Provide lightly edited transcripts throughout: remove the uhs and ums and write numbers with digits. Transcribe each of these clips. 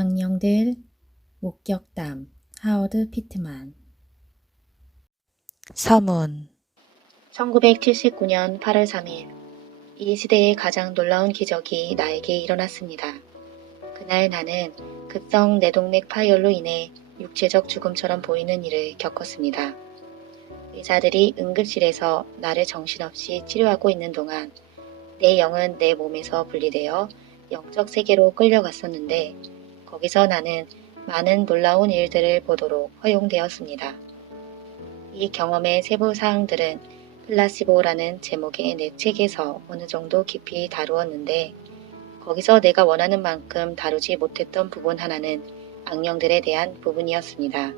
악령들 목격담 하워드 피트만. 서문 1979년 8월 3일, 이 시대의 가장 놀라운 기적이 나에게 일어났습니다. 그날 나는 급성 뇌동맥 파열로 인해 육체적 죽음처럼 보이는 일을 겪었습니다. 의사들이 응급실에서 나를 정신없이 치료하고 있는 동안 내 영은 내 몸에서 분리되어 영적 세계로 끌려갔었는데, 거기서 나는 많은 놀라운 일들을 보도록 허용되었습니다. 이 경험의 세부 사항들은 플라시보라는 제목의 내 책에서 어느 정도 깊이 다루었는데, 거기서 내가 원하는 만큼 다루지 못했던 부분 하나는 악령들에 대한 부분이었습니다.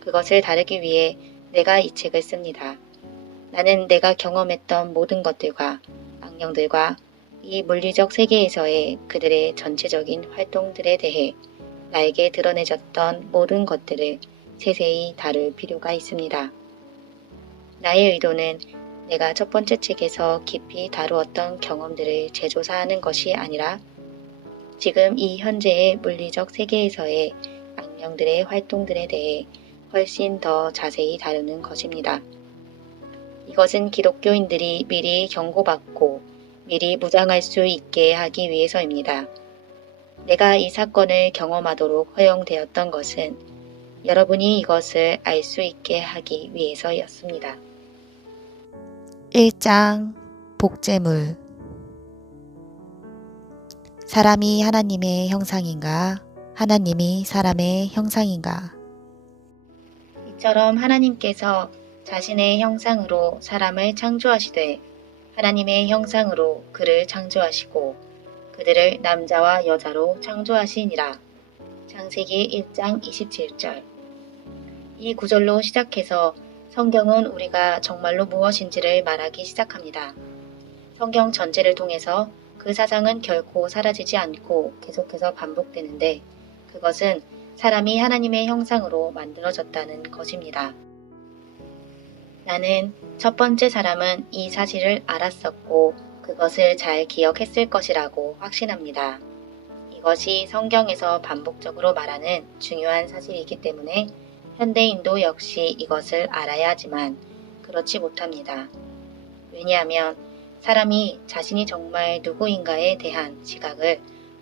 그것을 다루기 위해 내가 이 책을 씁니다. 나는 내가 경험했던 모든 것들과 악령들과 이 물리적 세계에서의 그들의 전체적인 활동들에 대해 나에게 드러내졌던 모든 것들을 세세히 다룰 필요가 있습니다. 나의 의도는 내가 첫 번째 책에서 깊이 다루었던 경험들을 재조사하는 것이 아니라 지금 이 현재의 물리적 세계에서의 악령들의 활동들에 대해 훨씬 더 자세히 다루는 것입니다. 이것은 기독교인들이 미리 경고받고 미리 무장할 수 있게 하기 위해서입니다. 내가 이 사건을 경험하도록 허용되었던 것은 여러분이 이것을 알 수 있게 하기 위해서였습니다. 1장 복제물 사람이 하나님의 형상인가? 하나님이 사람의 형상인가? 이처럼 하나님께서 자신의 형상으로 사람을 창조하시되 하나님의 형상으로 그를 창조하시고 그들을 남자와 여자로 창조하시니라. 창세기 1장 27절. 이 구절로 시작해서 성경은 우리가 정말로 무엇인지를 말하기 시작합니다. 성경 전체를 통해서 그 사상은 결코 사라지지 않고 계속해서 반복되는데, 그것은 사람이 하나님의 형상으로 만들어졌다는 것입니다. 나는 첫 번째 사람은 이 사실을 알았었고 그것을 잘 기억했을 것이라고 확신합니다. 이것이 성경에서 반복적으로 말하는 중요한 사실이기 때문에 현대인도 역시 이것을 알아야 하지만 그렇지 못합니다. 왜냐하면 사람이 자신이 정말 누구인가에 대한 지각을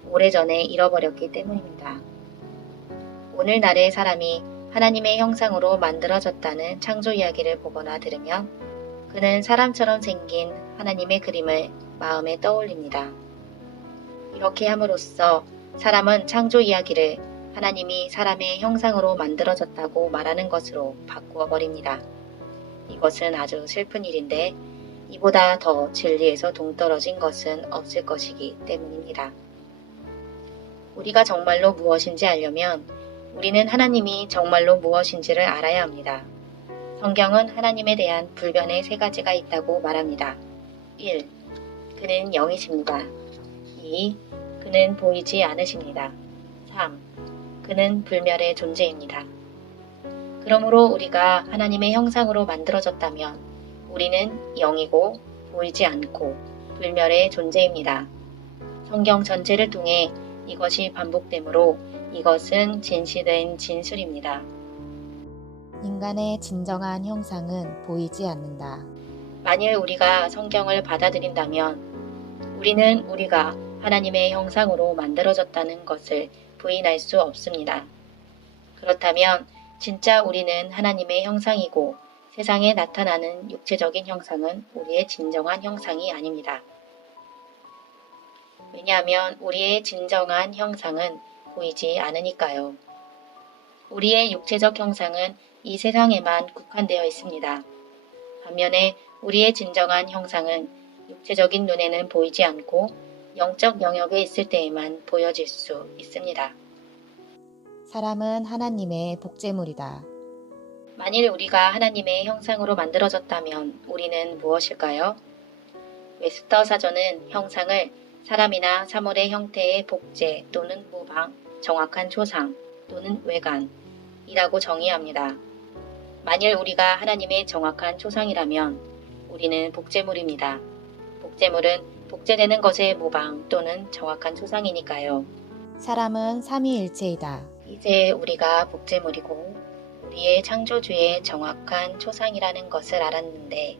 오래전에 잃어버렸기 때문입니다. 오늘날의 사람이 하나님의 형상으로 만들어졌다는 창조 이야기를 보거나 들으면 그는 사람처럼 생긴 하나님의 그림을 마음에 떠올립니다. 이렇게 함으로써 사람은 창조 이야기를 하나님이 사람의 형상으로 만들어졌다고 말하는 것으로 바꾸어 버립니다. 이것은 아주 슬픈 일인데 이보다 더 진리에서 동떨어진 것은 없을 것이기 때문입니다. 우리가 정말로 무엇인지 알려면 우리는 하나님이 정말로 무엇인지를 알아야 합니다. 성경은 하나님에 대한 불변의 세 가지가 있다고 말합니다. 1. 그는 영이십니다. 2. 그는 보이지 않으십니다. 3. 그는 불멸의 존재입니다. 그러므로 우리가 하나님의 형상으로 만들어졌다면 우리는 영이고 보이지 않고 불멸의 존재입니다. 성경 전체를 통해 이것이 반복되므로 이것은 진실된 진술입니다. 인간의 진정한 형상은 보이지 않는다. 만일 우리가 성경을 받아들인다면 우리는 우리가 하나님의 형상으로 만들어졌다는 것을 부인할 수 없습니다. 그렇다면 진짜 우리는 하나님의 형상이고 세상에 나타나는 육체적인 형상은 우리의 진정한 형상이 아닙니다. 왜냐하면 우리의 진정한 형상은 보이지 않으니까요. 우리의 육체적 형상은 이 세상에만 국한되어 있습니다. 반면에 우리의 진정한 형상은 육체적인 눈에는 보이지 않고 영적 영역에 있을 때에만 보여질 수 있습니다. 사람은 하나님의 복제물이다. 만일 우리가 하나님의 형상으로 만들어졌다면 우리는 무엇일까요? 웨스터 사전은 형상을 사람이나 사물의 형태의 복제 또는 모방, 정확한 초상 또는 외관이라고 정의합니다. 만일 우리가 하나님의 정확한 초상이라면 우리는 복제물입니다. 복제물은 복제되는 것의 모방 또는 정확한 초상이니까요. 사람은 삼위일체이다. 이제 우리가 복제물이고 우리의 창조주의 정확한 초상이라는 것을 알았는데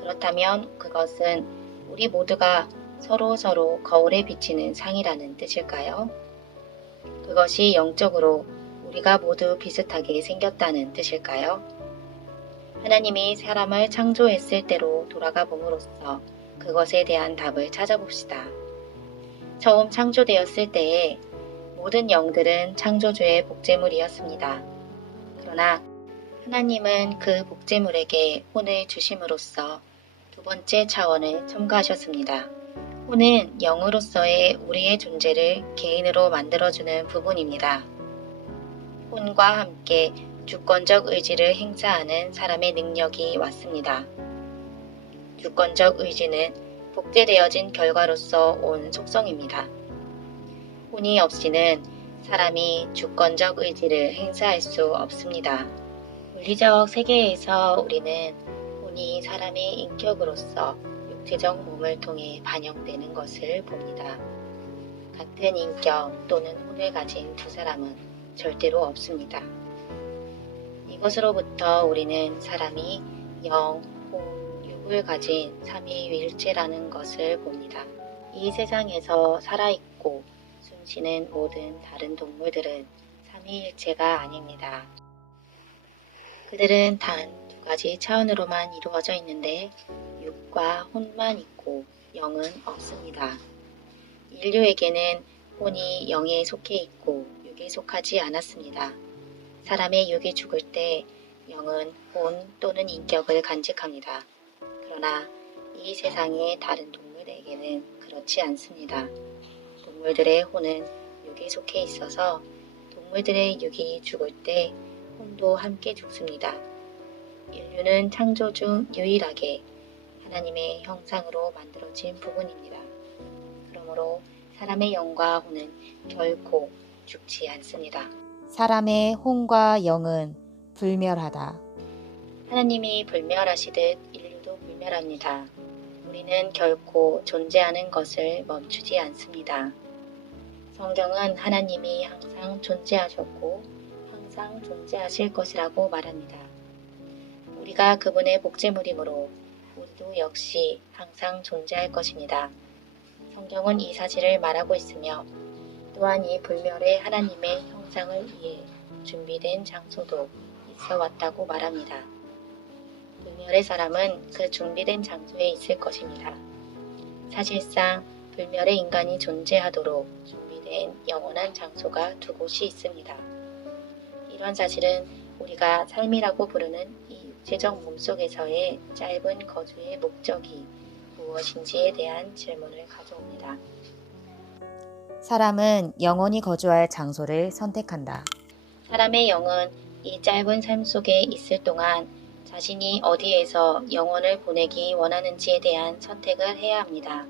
그렇다면 그것은 우리 모두가 서로 거울에 비치는 상이라는 뜻일까요? 그것이 영적으로 우리가 모두 비슷하게 생겼다는 뜻일까요? 하나님이 사람을 창조했을 때로 돌아가 봄으로써 그것에 대한 답을 찾아봅시다. 처음 창조되었을 때에 모든 영들은 창조주의 복제물이었습니다. 그러나 하나님은 그 복제물에게 혼을 주심으로써 두 번째 차원을 첨가하셨습니다. 혼은 영으로서의 우리의 존재를 개인으로 만들어주는 부분입니다. 혼과 함께 주권적 의지를 행사하는 사람의 능력이 왔습니다. 주권적 의지는 복제되어진 결과로서 온 속성입니다. 혼이 없이는 사람이 주권적 의지를 행사할 수 없습니다. 물리적 세계에서 우리는 혼이 사람의 인격으로서 육체적 몸을 통해 반영되는 것을 봅니다. 같은 인격 또는 혼을 가진 두 사람은 절대로 없습니다. 이것으로부터 우리는 사람이 영, 혼, 육을 가진 삼위일체라는 것을 봅니다. 이 세상에서 살아있고 숨쉬는 모든 다른 동물들은 삼위일체가 아닙니다. 그들은 단 두 가지 차원으로만 이루어져 있는데 육과 혼만 있고 영은 없습니다. 인류에게는 혼이 영에 속해 있고 육에 속하지 않았습니다. 사람의 육이 죽을 때 영은 혼 또는 인격을 간직합니다. 그러나 이 세상의 다른 동물에게는 그렇지 않습니다. 동물들의 혼은 육에 속해 있어서 동물들의 육이 죽을 때 혼도 함께 죽습니다. 인류는 창조 중 유일하게 하나님의 형상으로 만들어진 부분입니다. 그러므로 사람의 영과 혼은 결코 죽지 않습니다. 사람의 혼과 영은 불멸하다. 하나님이 불멸하시듯 인류도 불멸합니다. 우리는 결코 존재하는 것을 멈추지 않습니다. 성경은 하나님이 항상 존재하셨고 항상 존재하실 것이라고 말합니다. 우리가 그분의 복제물이므로 우리도 역시 항상 존재할 것입니다. 성경은 이 사실을 말하고 있으며 또한 이 불멸의 하나님의 형상을 위해 준비된 장소도 있어 왔다고 말합니다. 불멸의 사람은 그 준비된 장소에 있을 것입니다. 사실상 불멸의 인간이 존재하도록 준비된 영원한 장소가 두 곳이 있습니다. 이런 사실은 우리가 삶이라고 부르는 이 육체적 몸속에서의 짧은 거주의 목적이 무엇인지에 대한 질문을 가져옵니다. 사람은 영원히 거주할 장소를 선택한다. 사람의 영은 이 짧은 삶 속에 있을 동안 자신이 어디에서 영혼을 보내기 원하는지에 대한 선택을 해야 합니다.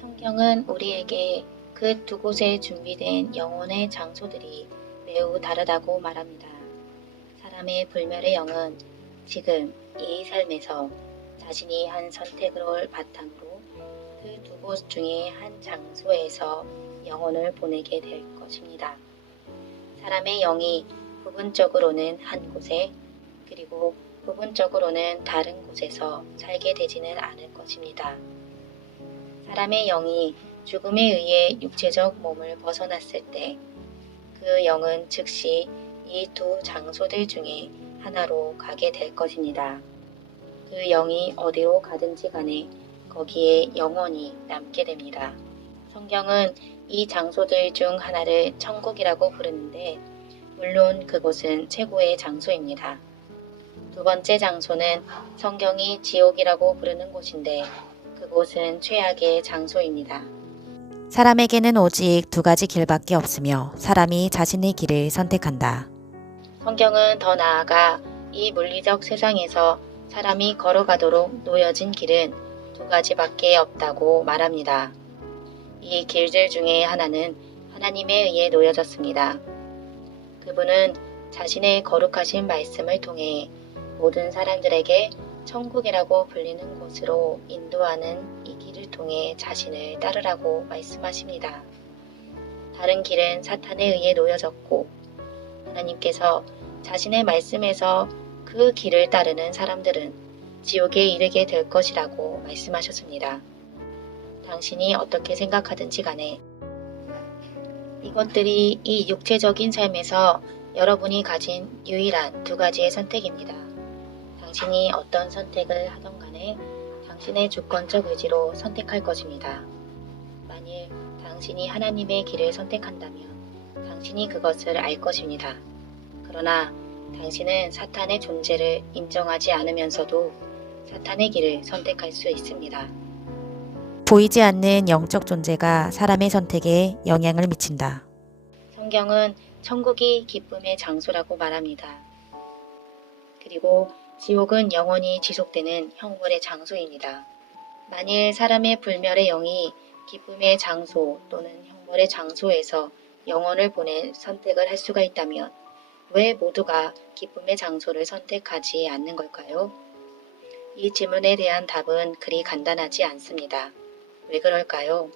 성경은 우리에게 그 두 곳에 준비된 영혼의 장소들이 매우 다르다고 말합니다. 사람의 불멸의 영은 지금 이 삶에서 자신이 한 선택을 바탕으로 그 두 곳 중에 한 장소에서 영혼을 보내게 될 것입니다. 사람의 영이 부분적으로는 한 곳에 그리고 부분적으로는 다른 곳에서 살게 되지는 않을 것입니다. 사람의 영이 죽음에 의해 육체적 몸을 벗어났을 때 그 영은 즉시 이 두 장소들 중에 하나로 가게 될 것입니다. 그 영이 어디로 가든지 간에 거기에 영원히 남게 됩니다. 성경은 이 장소들 중 하나를 천국이라고 부르는데 물론 그곳은 최고의 장소입니다. 두 번째 장소는 성경이 지옥이라고 부르는 곳인데 그곳은 최악의 장소입니다. 사람에게는 오직 두 가지 길밖에 없으며 사람이 자신의 길을 선택한다. 성경은 더 나아가 이 물리적 세상에서 사람이 걸어가도록 놓여진 길은 두 가지밖에 없다고 말합니다. 이 길들 중에 하나는 하나님에 의해 놓여졌습니다. 그분은 자신의 거룩하신 말씀을 통해 모든 사람들에게 천국이라고 불리는 곳으로 인도하는 이 길을 통해 자신을 따르라고 말씀하십니다. 다른 길은 사탄에 의해 놓여졌고 하나님께서 자신의 말씀에서 그 길을 따르는 사람들은 지옥에 이르게 될 것이라고 말씀하셨습니다. 당신이 어떻게 생각하든지 간에 이것들이 이 육체적인 삶에서 여러분이 가진 유일한 두 가지의 선택입니다. 당신이 어떤 선택을 하던 간에 당신의 주권적 의지로 선택할 것입니다. 만일 당신이 하나님의 길을 선택한다면 당신이 그것을 알 것입니다. 그러나 당신은 사탄의 존재를 인정하지 않으면서도 사탄의 길을 선택할 수 있습니다. 보이지 않는 영적 존재가 사람의 선택에 영향을 미친다. 성경은 천국이 기쁨의 장소라고 말합니다. 그리고 지옥은 영원히 지속되는 형벌의 장소입니다. 만일 사람의 불멸의 영이 기쁨의 장소 또는 형벌의 장소에서 영혼을 보낼 선택을 할 수가 있다면 왜 모두가 기쁨의 장소를 선택하지 않는 걸까요? 이 질문에 대한 답은 그리 간단하지 않습니다. 왜 그럴까요?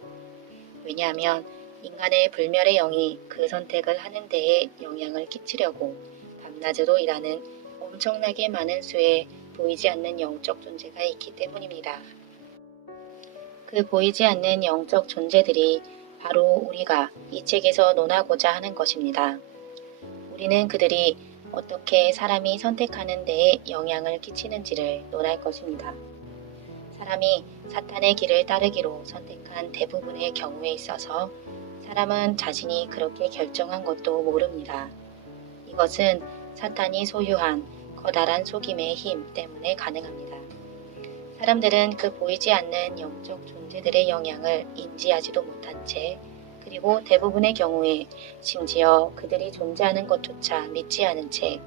왜냐하면 인간의 불멸의 영이 그 선택을 하는 데에 영향을 끼치려고 밤낮으로 일하는 엄청나게 많은 수의 보이지 않는 영적 존재가 있기 때문입니다. 그 보이지 않는 영적 존재들이 바로 우리가 이 책에서 논하고자 하는 것입니다. 우리는 그들이 어떻게 사람이 선택하는 데에 영향을 끼치는지를 논할 것입니다. 사람이 사탄의 길을 따르기로 선택한 대부분의 경우에 있어서 사람은 자신이 그렇게 결정한 것도 모릅니다. 이것은 사탄이 소유한 커다란 속임의 힘 때문에 가능합니다. 사람들은 그 보이지 않는 영적 존재들의 영향을 인지하지도 못한 채 그리고 대부분의 경우에 심지어 그들이 존재하는 것조차 믿지 않은 채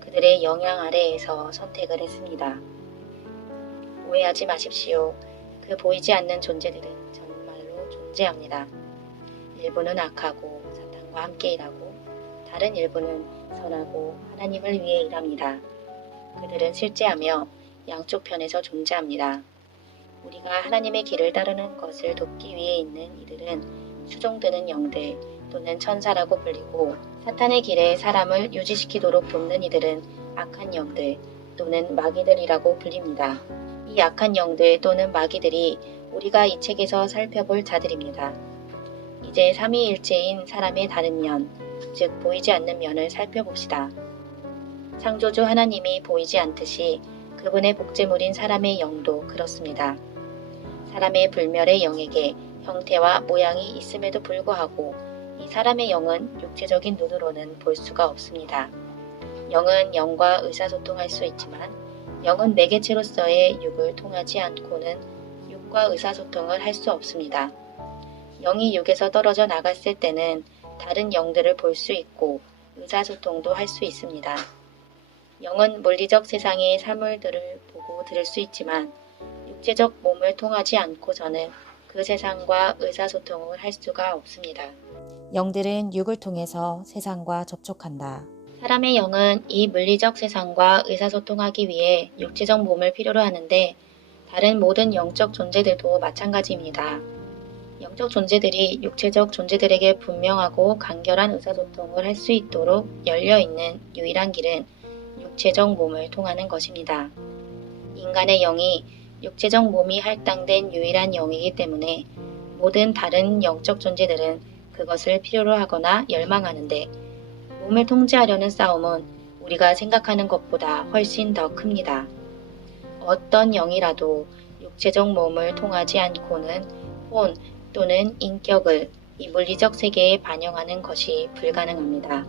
그들의 영향 아래에서 선택을 했습니다. 오해하지 마십시오. 그 보이지 않는 존재들은 정말로 존재합니다. 일부는 악하고 사탄과 함께 일하고 다른 일부는 선하고 하나님을 위해 일합니다. 그들은 실제하며 양쪽 편에서 존재합니다. 우리가 하나님의 길을 따르는 것을 돕기 위해 있는 이들은 수종드는 영들 또는 천사라고 불리고 사탄의 길에 사람을 유지시키도록 돕는 이들은 악한 영들 또는 마귀들이라고 불립니다. 이 악한 영들 또는 마귀들이 우리가 이 책에서 살펴볼 자들입니다. 이제 삼위일체인 사람의 다른 면, 즉 보이지 않는 면을 살펴봅시다. 창조주 하나님이 보이지 않듯이 그분의 복제물인 사람의 영도 그렇습니다. 사람의 불멸의 영에게 형태와 모양이 있음에도 불구하고 이 사람의 영은 육체적인 눈으로는 볼 수가 없습니다. 영은 영과 의사소통할 수 있지만 영은 매개체로서의 육을 통하지 않고는 육과 의사소통을 할 수 없습니다. 영이 육에서 떨어져 나갔을 때는 다른 영들을 볼 수 있고 의사소통도 할 수 있습니다. 영은 물리적 세상의 사물들을 보고 들을 수 있지만 육체적 몸을 통하지 않고서는 그 세상과 의사소통을 할 수가 없습니다. 영들은 육을 통해서 세상과 접촉한다. 사람의 영은 이 물리적 세상과 의사소통하기 위해 육체적 몸을 필요로 하는데 다른 모든 영적 존재들도 마찬가지입니다. 영적 존재들이 육체적 존재들에게 분명하고 간결한 의사소통을 할 수 있도록 열려있는 유일한 길은 육체적 몸을 통하는 것입니다. 인간의 영이 육체적 몸이 할당된 유일한 영이기 때문에 모든 다른 영적 존재들은 그것을 필요로 하거나 열망하는데 몸을 통제하려는 싸움은 우리가 생각하는 것보다 훨씬 더 큽니다. 어떤 영이라도 육체적 몸을 통하지 않고는 혼 또는 인격을 이 물리적 세계에 반영하는 것이 불가능합니다.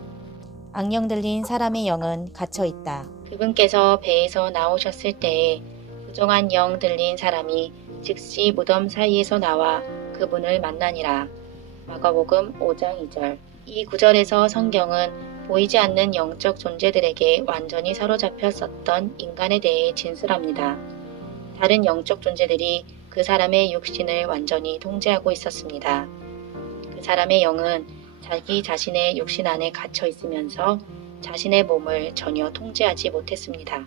악령 들린 사람의 영은 갇혀 있다. 그분께서 배에서 나오셨을 때에 부정한 영 들린 사람이 즉시 무덤 사이에서 나와 그분을 만나니라. 마가복음 5장 2절. 이 구절에서 성경은 보이지 않는 영적 존재들에게 완전히 사로잡혔었던 인간에 대해 진술합니다. 다른 영적 존재들이 그 사람의 육신을 완전히 통제하고 있었습니다. 그 사람의 영은 자기 자신의 육신 안에 갇혀 있으면서 자신의 몸을 전혀 통제하지 못했습니다.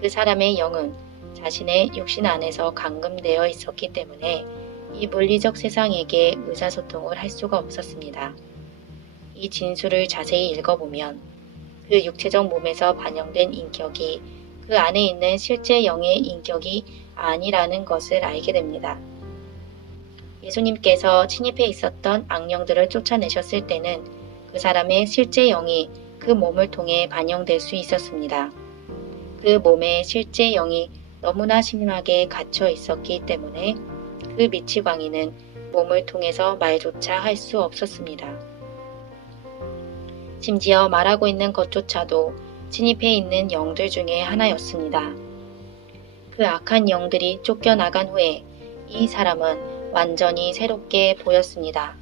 그 사람의 영은 자신의 육신 안에서 감금되어 있었기 때문에 이 물리적 세상에게 의사소통을 할 수가 없었습니다. 이 진술을 자세히 읽어보면 그 육체적 몸에서 반영된 인격이 그 안에 있는 실제 영의 인격이 아니라는 것을 알게 됩니다. 예수님께서 침입해 있었던 악령들을 쫓아내셨을 때는 그 사람의 실제 영이 그 몸을 통해 반영될 수 있었습니다. 그 몸에 실제 영이 너무나 심하게 갇혀 있었기 때문에 그 미치광이는 몸을 통해서 말조차 할 수 없었습니다. 심지어 말하고 있는 것조차도 침입해 있는 영들 중에 하나였습니다. 그 악한 영들이 쫓겨나간 후에 이 사람은 완전히 새롭게 보였습니다.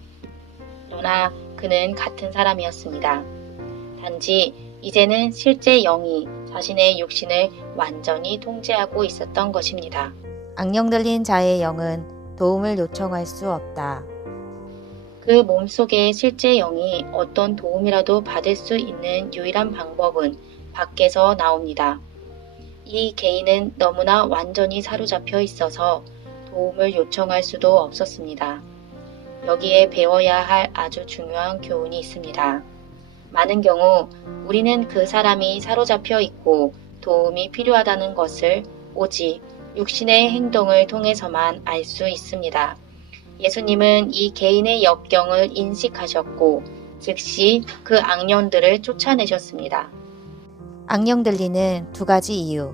그러나 그는 같은 사람이었습니다. 단지 이제는 실제 영이 자신의 육신을 완전히 통제하고 있었던 것입니다. 악령 들린 자의 영은 도움을 요청할 수 없다. 그 몸속의 실제 영이 어떤 도움이라도 받을 수 있는 유일한 방법은 밖에서 나옵니다. 이 개인은 너무나 완전히 사로잡혀 있어서 도움을 요청할 수도 없었습니다. 여기에 배워야 할 아주 중요한 교훈이 있습니다. 많은 경우 우리는 그 사람이 사로잡혀 있고 도움이 필요하다는 것을 오직 육신의 행동을 통해서만 알 수 있습니다. 예수님은 이 개인의 역경을 인식하셨고 즉시 그 악령들을 쫓아내셨습니다. 악령 들리는 두 가지 이유.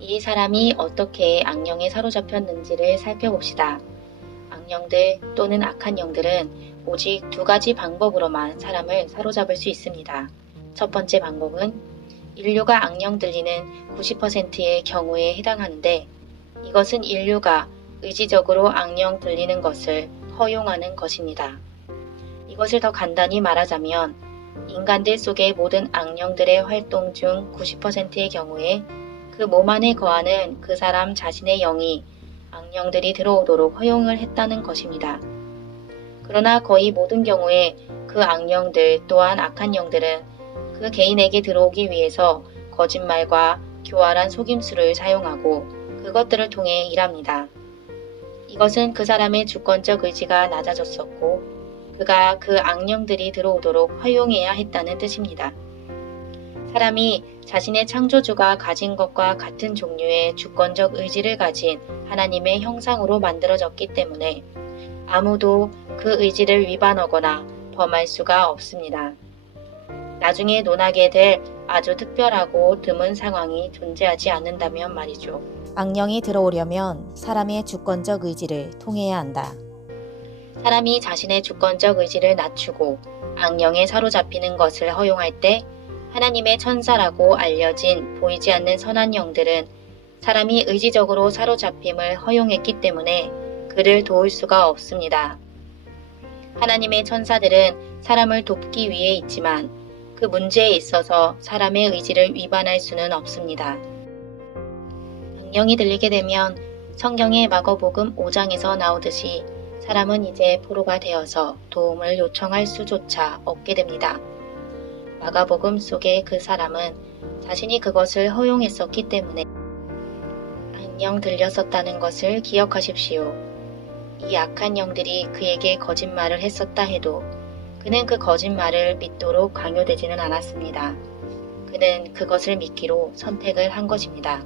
이 사람이 어떻게 악령에 사로잡혔는지를 살펴봅시다. 악령들 또는 악한 영들은 오직 두 가지 방법으로만 사람을 사로잡을 수 있습니다. 첫 번째 방법은 인류가 악령 들리는 90%의 경우에 해당하는데 이것은 인류가 의지적으로 악령 들리는 것을 허용하는 것입니다. 이것을 더 간단히 말하자면 인간들 속의 모든 악령들의 활동 중 90%의 경우에 그 몸 안에 거하는 그 사람 자신의 영이 악령들이 들어오도록 허용을 했다는 것입니다. 그러나 거의 모든 경우에 그 악령들 또한 악한 영들은 그 개인에게 들어오기 위해서 거짓말과 교활한 속임수를 사용하고 그것들을 통해 일합니다. 이것은 그 사람의 주권적 의지가 낮아졌었고 그가 그 악령들이 들어오도록 허용해야 했다는 뜻입니다. 사람이 자신의 창조주가 가진 것과 같은 종류의 주권적 의지를 가진 하나님의 형상으로 만들어졌기 때문에 아무도 그 의지를 위반하거나 범할 수가 없습니다. 나중에 논하게 될 아주 특별하고 드문 상황이 존재하지 않는다면 말이죠. 악령이 들어오려면 사람의 주권적 의지를 통해야 한다. 사람이 자신의 주권적 의지를 낮추고 악령에 사로잡히는 것을 허용할 때 하나님의 천사라고 알려진 보이지 않는 선한 영들은 사람이 의지적으로 사로잡힘을 허용했기 때문에 그를 도울 수가 없습니다. 하나님의 천사들은 사람을 돕기 위해 있지만 그 문제에 있어서 사람의 의지를 위반할 수는 없습니다. 악령이 들리게 되면 성경의 마가복음 5장에서 나오듯이 사람은 이제 포로가 되어서 도움을 요청할 수조차 없게 됩니다. 마가복음 속의 그 사람은 자신이 그것을 허용했었기 때문에 악령 들렸었다는 것을 기억하십시오. 이 악한 영들이 그에게 거짓말을 했었다 해도 그는 그 거짓말을 믿도록 강요되지는 않았습니다. 그는 그것을 믿기로 선택을 한 것입니다.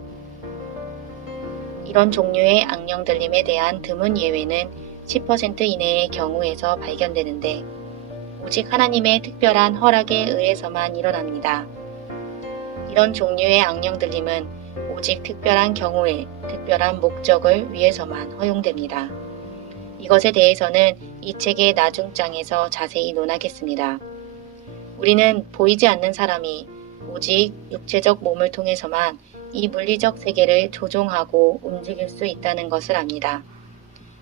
이런 종류의 악령 들림에 대한 드문 예외는 10% 이내의 경우에서 발견되는데 오직 하나님의 특별한 허락에 의해서만 일어납니다. 이런 종류의 악령 들림은 오직 특별한 경우에 특별한 목적을 위해서만 허용됩니다. 이것에 대해서는 이 책의 나중장에서 자세히 논하겠습니다. 우리는 보이지 않는 사람이 오직 육체적 몸을 통해서만 이 물리적 세계를 조종하고 움직일 수 있다는 것을 압니다.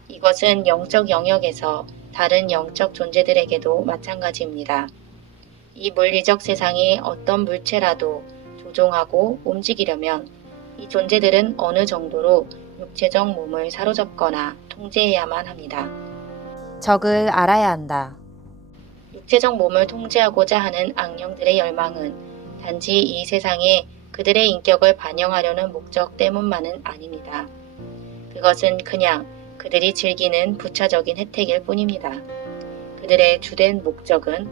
이것은 영적 영역에서 다른 영적 존재들에게도 마찬가지입니다. 이 물리적 세상의 어떤 물체라도 조종하고 움직이려면 이 존재들은 어느 정도로 육체적 몸을 사로잡거나 통제해야만 합니다. 적을 알아야 한다. 육체적 몸을 통제하고자 하는 악령들의 열망은 단지 이 세상에 그들의 인격을 반영하려는 목적 때문만은 아닙니다. 그것은 그냥 그들이 즐기는 부차적인 혜택일 뿐입니다. 그들의 주된 목적은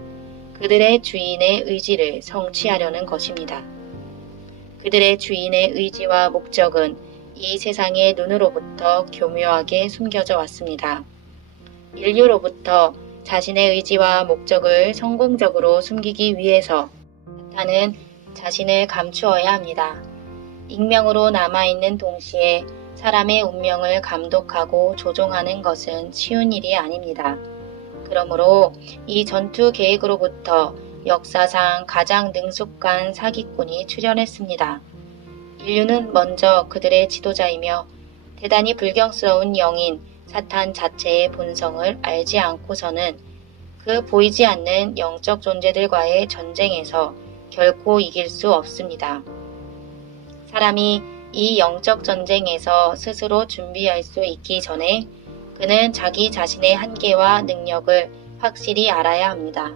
그들의 주인의 의지를 성취하려는 것입니다. 그들의 주인의 의지와 목적은 이 세상의 눈으로부터 교묘하게 숨겨져 왔습니다. 인류로부터 자신의 의지와 목적을 성공적으로 숨기기 위해서 사탄은 자신을 감추어야 합니다. 익명으로 남아있는 동시에 사람의 운명을 감독하고 조종하는 것은 쉬운 일이 아닙니다. 그러므로 이 전투 계획으로부터 역사상 가장 능숙한 사기꾼이 출현했습니다. 인류는 먼저 그들의 지도자이며 대단히 불경스러운 영인 사탄 자체의 본성을 알지 않고서는 그 보이지 않는 영적 존재들과의 전쟁에서 결코 이길 수 없습니다. 사람이 이 영적 전쟁에서 스스로 준비할 수 있기 전에 그는 자기 자신의 한계와 능력을 확실히 알아야 합니다.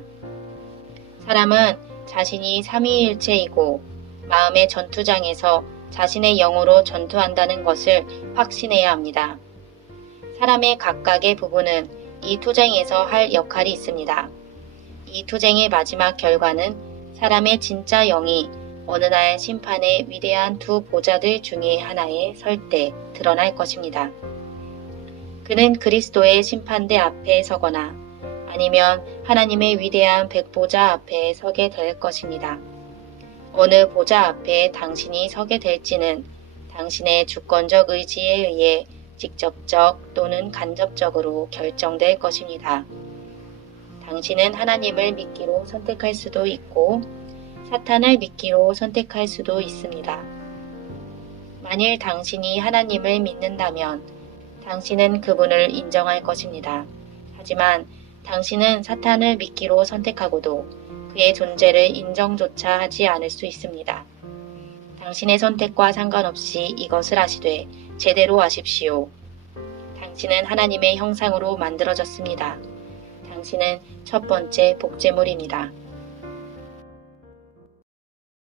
사람은 자신이 삼위일체이고 마음의 전투장에서 자신의 영으로 전투한다는 것을 확신해야 합니다. 사람의 각각의 부분은 이 투쟁에서 할 역할이 있습니다. 이 투쟁의 마지막 결과는 사람의 진짜 영이 어느 날 심판의 위대한 두 보좌들 중에 하나에 설 때 드러날 것입니다. 그는 그리스도의 심판대 앞에 서거나 아니면 하나님의 위대한 백보좌 앞에 서게 될 것입니다. 어느 보좌 앞에 당신이 서게 될지는 당신의 주권적 의지에 의해 직접적 또는 간접적으로 결정될 것입니다. 당신은 하나님을 믿기로 선택할 수도 있고 사탄을 믿기로 선택할 수도 있습니다. 만일 당신이 하나님을 믿는다면 당신은 그분을 인정할 것입니다. 하지만 당신은 사탄을 믿기로 선택하고도 그의 존재를 인정조차 하지 않을 수 있습니다. 당신의 선택과 상관없이 이것을 아시되 제대로 아십시오. 당신은 하나님의 형상으로 만들어졌습니다. 당신은 첫 번째 복제물입니다.